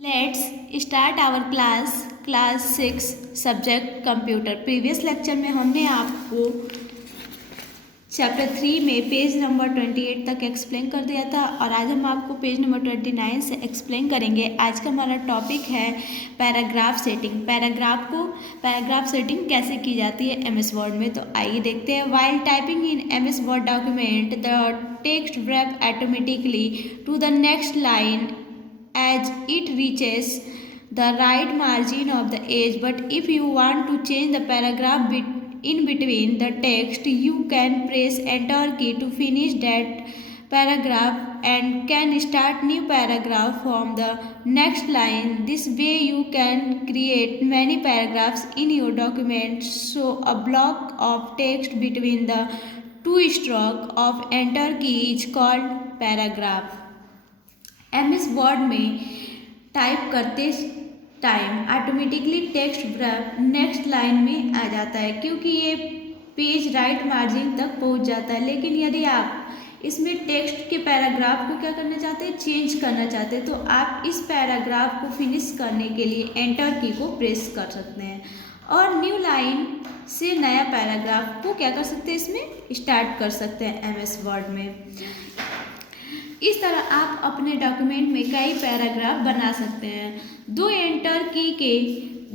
Let's start our class 6 subject computer. Previous lecture में हमने आपको चैप्टर 3 में पेज नंबर 28 तक एक्सप्लेन कर दिया था और आज हम आपको पेज नंबर 29 से एक्सप्लेन करेंगे। आज का हमारा टॉपिक है पैराग्राफ सेटिंग। पैराग्राफ सेटिंग कैसे की जाती है एमएस वर्ड में, तो आइए देखते हैं। While typing in MS word document the text wrap automatically to the next line as it reaches the right margin of the page, but if you want to change the paragraph in between the text, you can press enter key to finish that paragraph and can start new paragraph from the next line. This way you can create many paragraphs in your document. So a block of text between the two stroke of enter key is called paragraph। MS word में type करते time automatically text wrap next line में आ जाता है, क्योंकि ये page right margin तक पहुंच जाता है। लेकिन यदि आप इसमें टेक्स्ट के पैराग्राफ को क्या करना चाहते हैं, चेंज करना चाहते हैं, तो आप इस पैराग्राफ को फिनिश करने के लिए एंटर की को प्रेस कर सकते हैं और न्यू लाइन से नया पैराग्राफ को क्या कर सकते हैं, इसमें स्टार्ट कर सकते हैं एमएस वर्ड में। इस तरह आप अपने डॉक्यूमेंट में कई पैराग्राफ बना सकते हैं। दो एंटर की के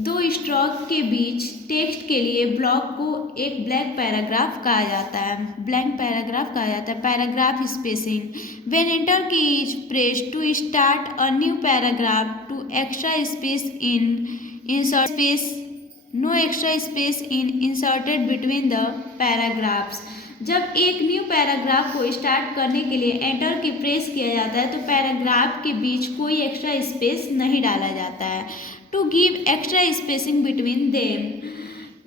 दो स्ट्रोक के बीच टेक्स्ट के लिए ब्लॉक को एक ब्लैंक पैराग्राफ कहा जाता है। Paragraph spacing when enter key is pressed to start a new paragraph to extra space in insert space no extra space in inserted between the paragraphs. जब एक न्यू पैराग्राफ को start करने के लिए enter की प्रेस किया जाता है तो पैराग्राफ के बीच कोई एक्स्ट्रा स्पेस नहीं डाला जाता है। To give extra spacing between them,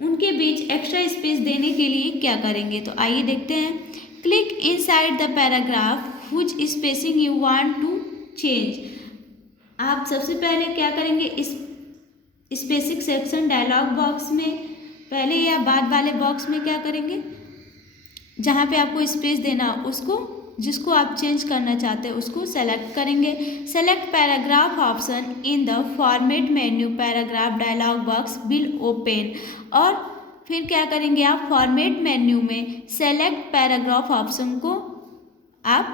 उनके बीच एक्स्ट्रा स्पेस देने के लिए क्या करेंगे, तो आइए देखते हैं। Click inside the paragraph which spacing you want to change. आप सबसे पहले क्या करेंगे, इस स्पेसिंग सेक्शन डायलॉग बॉक्स में पहले या बाद वाले बॉक्स में क्या करेंगे, जहाँ पे आपको स्पेस देना उसको, जिसको आप चेंज करना चाहते हैं उसको सेलेक्ट करेंगे। Select paragraph option in the format menu, paragraph dialog box will open. और फिर क्या करेंगे, आप फॉर्मेट मेन्यू में सेलेक्ट पैराग्राफ ऑप्शन को आप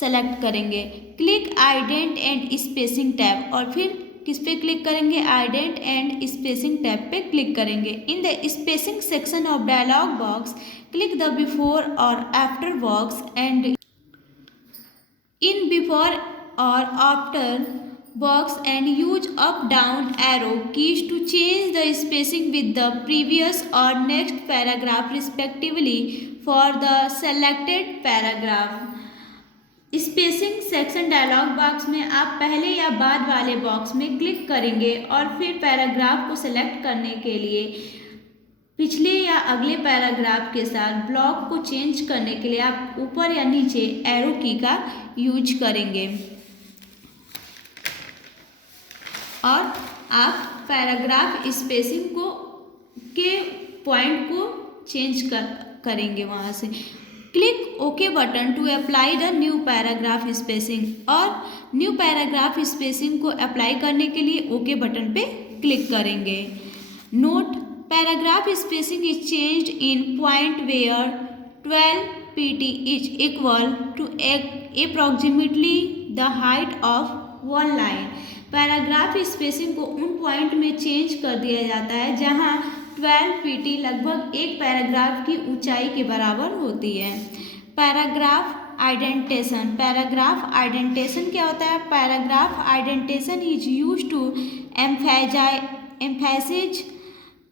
सेलेक्ट करेंगे। Click indent and spacing tab, और फिर किस पे क्लिक करेंगे, आइडेंट एंड स्पेसिंग टैब पे क्लिक करेंगे। In the spacing section of dialog box click the before और after box and in before और after box and use up down arrow keys to change the spacing with the previous और next paragraph respectively for the selected paragraph. Spacing section dialog box में आप पहले या बाद वाले box में click करेंगे और फिर पैराग्राफ को सेलेक्ट करने के लिए पिछले या अगले पैराग्राफ के साथ ब्लॉक को चेंज करने के लिए आप ऊपर या नीचे एरो की का यूज करेंगे और आप पैराग्राफ स्पेसिंग को के पॉइंट को चेंज करेंगे वहाँ से। Click okay button to apply the new paragraph spacing, और न्यू पैराग्राफ स्पेसिंग को अप्लाई करने के लिए ओके बटन पे क्लिक करेंगे। Note paragraph spacing is changed in point where 12 pt is equal to approximately the height of one line. Paragraph spacing को उन पॉइंट में चेंज कर दिया जाता है जहां 12 pt लगभग एक पैराग्राफ की ऊंचाई के बराबर होती है। पैराग्राफ आइडेंटेशन क्या होता है, paragraph indentation is used to emphasize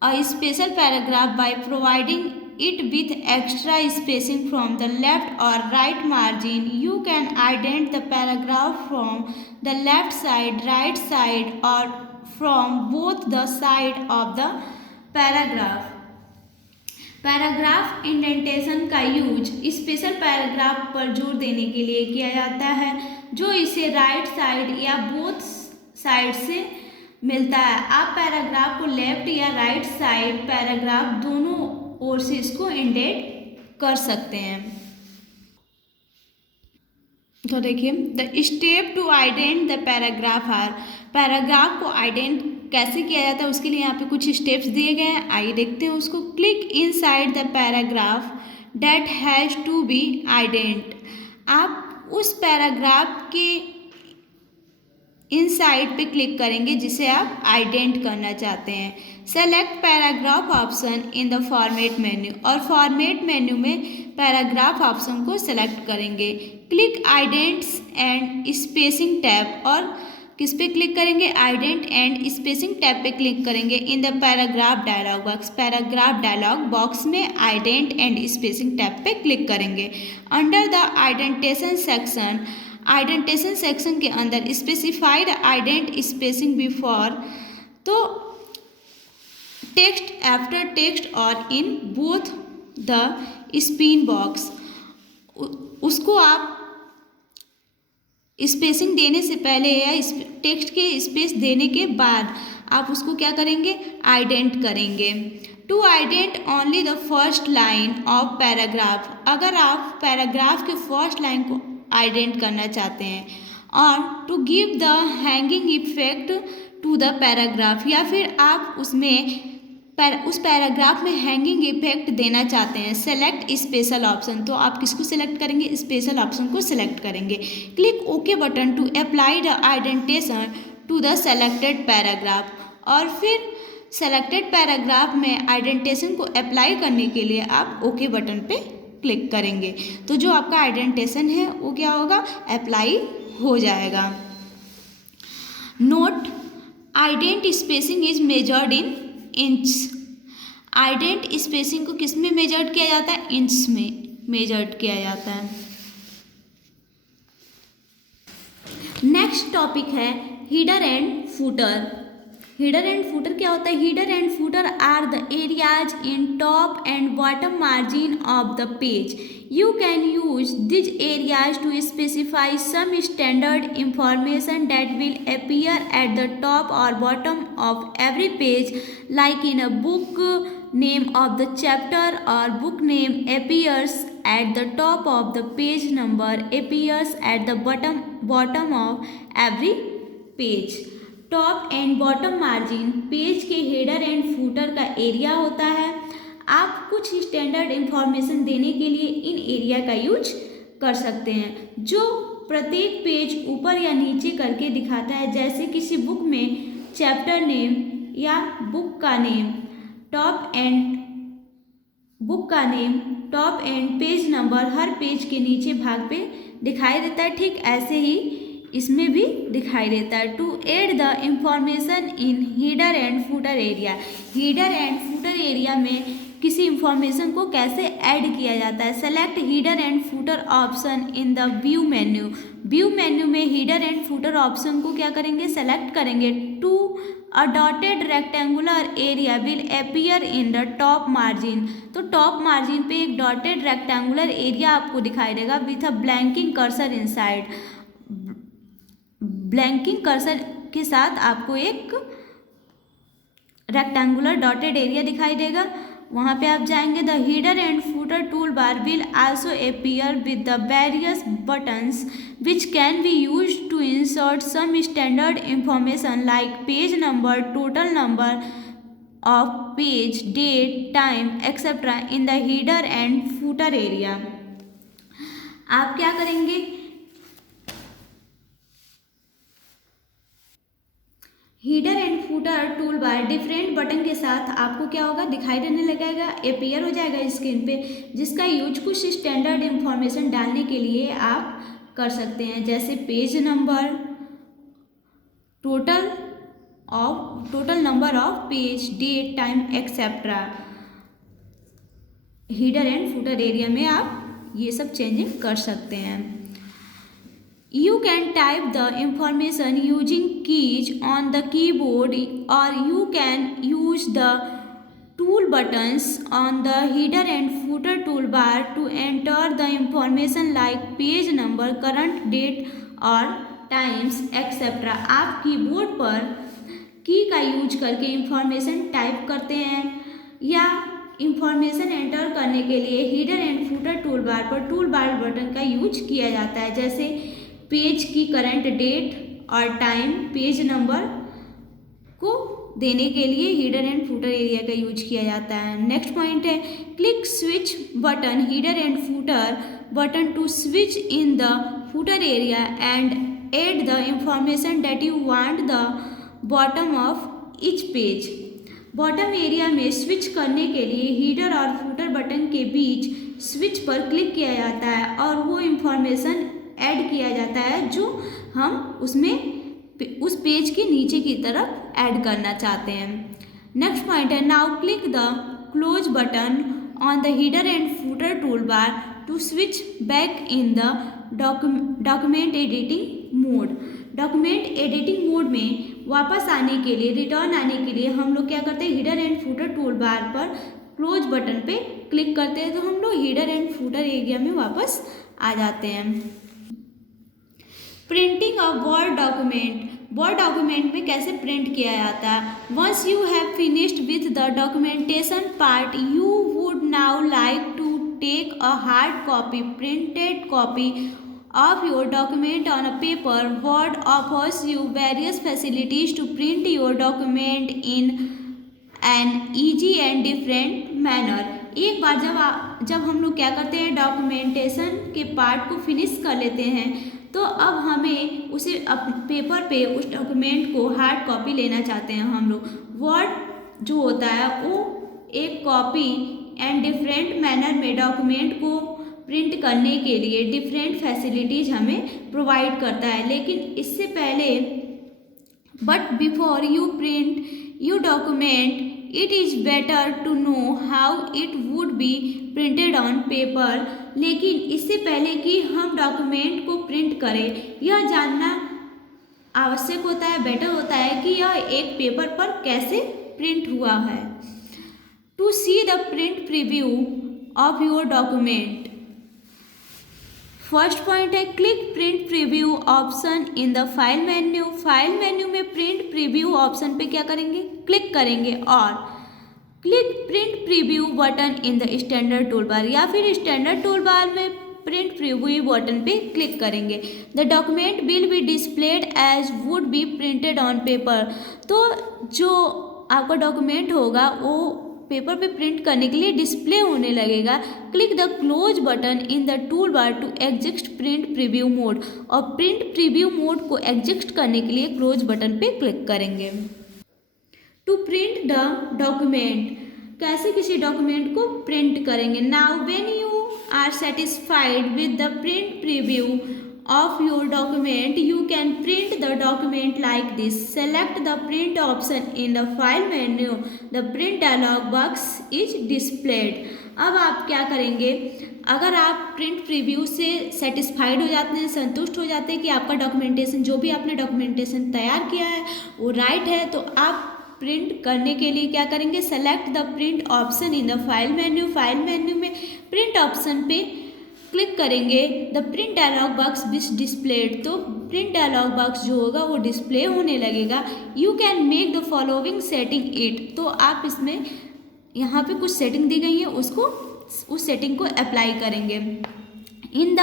a special paragraph by providing it with extra spacing from the left or right margin. You can ident the paragraph from the left side, right side or from both the side of the paragraph. Paragraph indentation का use special paragraph पर जोर देने के लिए किया जाता है जो इसे राइट साइड या बोथ साइड से मिलता है। आप पैराग्राफ को लेफ्ट या राइट साइड पैराग्राफ दोनों ओर से इसको इंडेंट कर सकते हैं। तो देखिए, the step to indent the paragraph are, paragraph को आइडेंट कैसे किया जाता है उसके लिए यहाँ पे कुछ स्टेप्स दिए गए हैं, आइए देखते हैं उसको। Click inside the paragraph that has to be indent, आप उस पैराग्राफ के इनसाइड पे क्लिक करेंगे जिसे आप आइडेंट करना चाहते हैं। Select paragraph option in the format menu, और फॉर्मेट मेन्यू में पैराग्राफ ऑप्शन को सेलेक्ट करेंगे। Click indents and spacing tab, और किस पे क्लिक करेंगे, आइडेंट एंड स्पेसिंग टैब पे क्लिक करेंगे। In the paragraph dialog box, paragraph dialog box में आइडेंट एंड स्पेसिंग टैब पे क्लिक करेंगे। Under the indentation section, indentation section के अंदर specified indent spacing before, to text after text और in both the spin box, उसको आप spacing देने से पहले या टेक्स्ट के स्पेस देने के बाद आप उसको क्या करेंगे, आइडेंट करेंगे। To indent only the first line of paragraph, अगर आप पैराग्राफ के फर्स्ट लाइन को आइडेंट करना चाहते हैं। और to give the hanging effect to the paragraph, या फिर आप उसमें उस पैराग्राफ में हैंगिंग इफेक्ट देना चाहते हैं। सेलेक्ट स्पेशल ऑप्शन, तो आप किसको सेलेक्ट करेंगे, स्पेशल ऑप्शन को सेलेक्ट करेंगे। Click okay button to apply the indentation to the selected paragraph, और फिर सेलेक्टेड पैराग्राफ में आइडेंटेशन को अप्लाई करने के लिए आप ओके बटन पे क्लिक करेंगे। तो जो आपका आइडेंटेशन है वो क्या होगा, अप्लाई हो जाएगा। Note, indent spacing is measured in inch, indent spacing को किस में मेजर्ड किया जाता है, इंच में मेजर्ड किया जाता है। नेक्स्ट टॉपिक है header and footer. Header and footer क्या होता है, header and footer are the areas in top and bottom margin of the page. You can use these areas to specify some standard information that will appear at the top or bottom of every page, like in a book name of the chapter or book name appears at the top of the page, number appears at the bottom of every page। Top and bottom margin page के header and footer का area होता है। आप कुछ standard information देने के लिए इन area का यूज कर सकते हैं, जो प्रत्येक पेज ऊपर या नीचे करके दिखाता है। जैसे किसी बुक में चैप्टर नेम या बुक का नेम, टॉप एंड बुक का name, top and page number her page के नीचे भाग पे दिखाई देता है, ठीक ऐसे ही इसमें भी दिखाई देता है। To add the information in header and footer area, header and footer area में किसी इंफॉर्मेशन को कैसे ऐड किया जाता है। Select header and footer option in the view menu, view menu में हीडर एंड फुटर ऑप्शन को क्या करेंगे, सेलेक्ट करेंगे। To a dotted rectangular area will appear in the top margin, तो टॉप मार्जिन पे एक डॉटेड रेक्टेंगुलर एरिया आपको दिखाई देगा with a blinking cursor inside, blinking cursor के साथ आपको एक रेक्टेंगुलर डॉटेड एरिया दिखाई देगा। वहाँ पे आप जाएंगे। The header and footer tool bar will also appear with the various buttons which can be use to insert some standard information like page number, total number of page, date, time etcetera in the header and footer area. आप क्या करेंगे, header and footer tool bar different button के साथ आपको क्या होगा, दिखाई देने लगेगा, अपीयर हो जाएगा स्क्रीन पे, जिसका यूज कुछ स्टैंडर्ड इंफॉर्मेशन डालने के लिए आप कर सकते हैं। जैसे page number, total number of page, date, time etcetera. Header and footer area में आप ये सब चेंजिंग कर सकते हैं। You can type the information using keys on the keyboard, or you can use the tool buttons on the header and footer toolbar to enter the information like page number, current date और times etc. आप keyboard पर की का use करके information type करते हैं या information enter करने के लिए header and footer tool bar पर टूल बार बटन का यूज किया जाता है। जैसे पेज की करंट डेट और टाइम, पेज नंबर को देने के लिए हीडर एंड फूटर एरिया का यूज किया जाता है। नेक्स्ट पॉइंट है click switch button header and footer button to switch in the footer area and add the information that you want the bottom of each page. Bottom area में switch करने के लिए header और footer button के बीच switch पर click किया जाता है और वो इंफॉर्मेशन ऐड किया जाता है जो हम उसमें उस पेज के नीचे की तरफ ऐड करना चाहते हैं। नेक्स्ट पॉइंट है now click the close button on the header and footer tool bar to switch back in the document editing mode. Document editing mode में वापस आने के लिए, रिटर्न आने के लिए हम लोग क्या करते हैं, header and footer tool bar पर क्लोज बटन पे क्लिक करते हैं तो हम लोग हीडर एंड फूटर एरिया में वापस आ जाते हैं। Printing of word document, word document में कैसे प्रिंट किया जाता है। Once you have finished with the documentation part you would now like to take a hard copy printed copy of your document on a paper. Word offers you various facilities to print your document in an easy and different manner. एक बार जब हम लोग क्या करते हैं, documentation के part को finish कर लेते हैं तो अब हमें उसे पेपर पे उस डॉक्यूमेंट को हार्ड कॉपी लेना चाहते हैं हम लोग। वर्ड जो होता है वो एक कॉपी एंड डिफरेंट मैनर में डॉक्यूमेंट को प्रिंट करने के लिए डिफरेंट फैसिलिटीज़ हमें प्रोवाइड करता है। लेकिन इससे पहले but before you print you document it is better to know how it would be printed on paper. लेकिन इससे पहले कि हम डॉक्यूमेंट को प्रिंट करें यह जानना आवश्यक होता है, बेटर होता है कि यह एक पेपर पर कैसे प्रिंट हुआ है। To see the print preview of your document, first point है click print preview option in the file menu. File menu में प्रिंट प्रीव्यू ऑप्शन पे क्या करेंगे, क्लिक करेंगे और click print preview button in the standard tool bar, या फिर standard tool bar में प्रिंट प्रीव्यू बटन पे क्लिक करेंगे। The document will be displayed as would be printed on paper. तो जो आपका डॉक्यूमेंट होगा वो पेपर पे प्रिंट करने के लिए डिस्प्ले होने लगेगा। Click the close button in the tool bar to exist print preview mode, और प्रिंट प्रीव्यू मोड को एग्जिस्ट करने के लिए क्लोज बटन पे क्लिक करेंगे। टू प्रिंट द डॉक्यूमेंट, कैसे किसी डॉक्यूमेंट को प्रिंट करेंगे। Now when you are satisfied with the print preview of your document you can print the document like this. Select the print option in the file menu. The print dialog box is displayed. अब आप क्या करेंगे, अगर आप print preview से satisfied हो जाते हैं, संतुष्ट हो जाते हैं कि आपका डॉक्यूमेंटेशन, जो भी आपने डॉक्यूमेंटेशन तैयार किया है वो राइट है, तो आप प्रिंट करने के लिए क्या करेंगे, select the print option in the file menu. File menu में प्रिंट ऑप्शन पे क्लिक करेंगे। The print dialogue box which displayed, तो प्रिंट डायलॉग बॉक्स जो होगा वो डिस्प्ले होने लगेगा। You can make the following setting it, तो आप इसमें यहाँ पे कुछ सेटिंग दी गई है उस सेटिंग को अप्लाई करेंगे। In the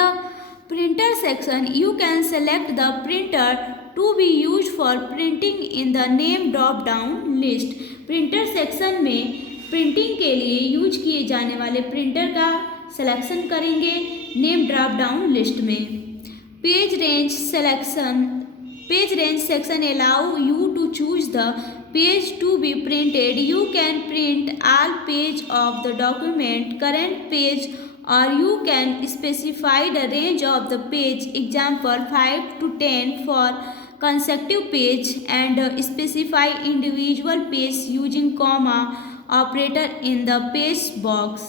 printer section you can select the printer to be use for printing in the name drop down list. Printer section में प्रिंटिंग के लिए यूज किए जाने वाले प्रिंटर का सिलेक्शन करेंगे नेम ड्रॉप डाउन लिस्ट में। Page range section allow you to choose the page to be printed. You can print all page of the document current page और you can specify the range of the page, example 5 to 10 for consecutive page and specify individual page using comma operator in the page box।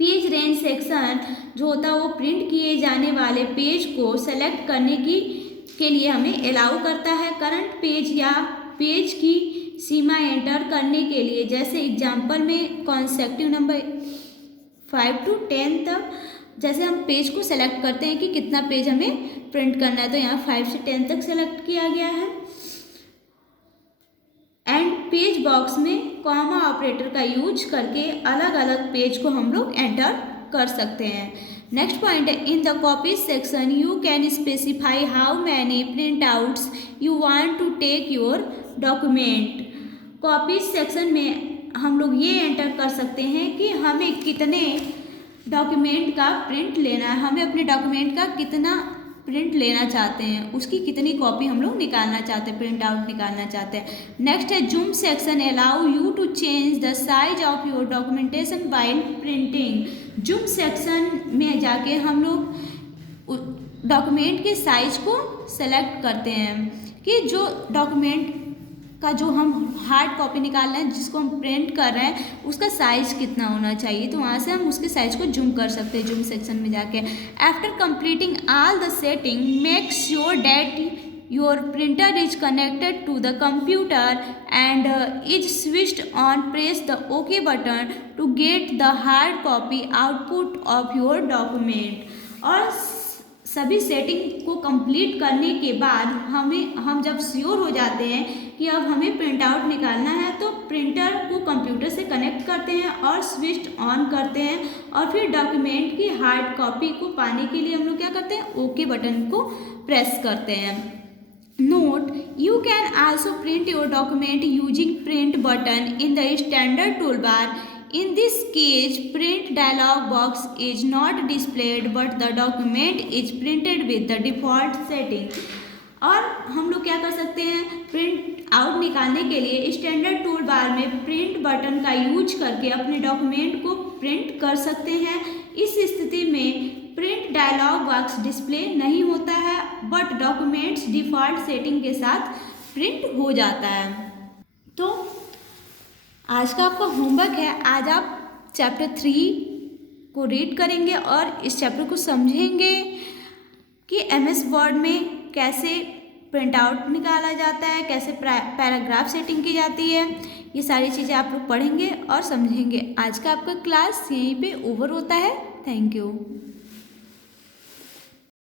Page range section जो होता है वो print किए जाने वाले page को select करने के लिए हमें अलाउ करता है। करंट पेज या पेज की सीमा एंटर करने के लिए, जैसे एग्जाम्पल में कॉन्सेक्टिव नंबर 5 to 10 तक, जैसे हम पेज को सेलेक्ट करते हैं कि कितना पेज हमें प्रिंट करना है, तो यहाँ 5 से 10 तक सेलेक्ट किया गया है। एंड पेज बॉक्स में कॉमा ऑपरेटर का यूज करके अलग अलग पेज को हम लोग एंटर कर सकते हैं। नेक्स्ट पॉइंट है, in the copies section you can specify how many print outs you want to take your document. Copies section में हम लोग ये एंटर कर सकते हैं कि हमें कितने डॉक्यूमेंट का प्रिंट लेना है, हमें अपने डॉक्यूमेंट का कितना प्रिंट लेना चाहते हैं, उसकी कितनी कॉपी हम लोग निकालना चाहते हैं, प्रिंट आउट निकालना चाहते हैं। नेक्स्ट है, zoom section allow you to change the size of your documentation while printing. Zoom section में जाके हम लोग डॉक्यूमेंट के साइज को सेलेक्ट करते हैं कि जो डॉक्यूमेंट का जो हम हार्ड कॉपी निकाल रहे हैं, जिसको हम प्रिंट कर रहे हैं, उसका साइज कितना होना चाहिए, तो वहाँ से हम उसके साइज को जूम कर सकते हैं जूम सेक्शन में जाके। After completing all the setting make sure that your printer is connected to the computer and is switched on. Press the okay button to get the hard copy output of your document. और सभी setting को complete करने के बाद हम जब sure हो जाते हैं कि अब हमें प्रिंट आउट निकालना है, तो प्रिंटर को कंप्यूटर से कनेक्ट करते हैं और स्विच ऑन करते हैं, और फिर डॉक्यूमेंट की हार्ड कॉपी को पाने के लिए हम लोग क्या करते हैं, ओके बटन को प्रेस करते हैं। Note, you can also print your document using print button in the standard tool bar. In this case, print dialog box is not displayed but the document is printed with the default setting। और हम लोग क्या कर सकते हैं, print out निकालने के लिए स्टैंडर्ड टूल बार में प्रिंट बटन का यूज करके अपने डॉक्यूमेंट को प्रिंट कर सकते हैं। इस स्थिति में प्रिंट डायलॉग बॉक्स डिस्प्ले नहीं होता है बट डॉक्यूमेंट्स डिफॉल्ट सेटिंग के साथ प्रिंट हो जाता है। तो आज का आपका होमवर्क है, आज आप चैप्टर 3 को रीड करेंगे और इस चैप्टर को समझेंगे कि MS वर्ड में कैसे प्रिंट आउट निकाला जाता है, कैसे पैराग्राफ सेटिंग की जाती है। ये सारी चीज़ें आप लोग पढ़ेंगे और समझेंगे। आज का आपका क्लास यहीं पे ओवर होता है। Thank you.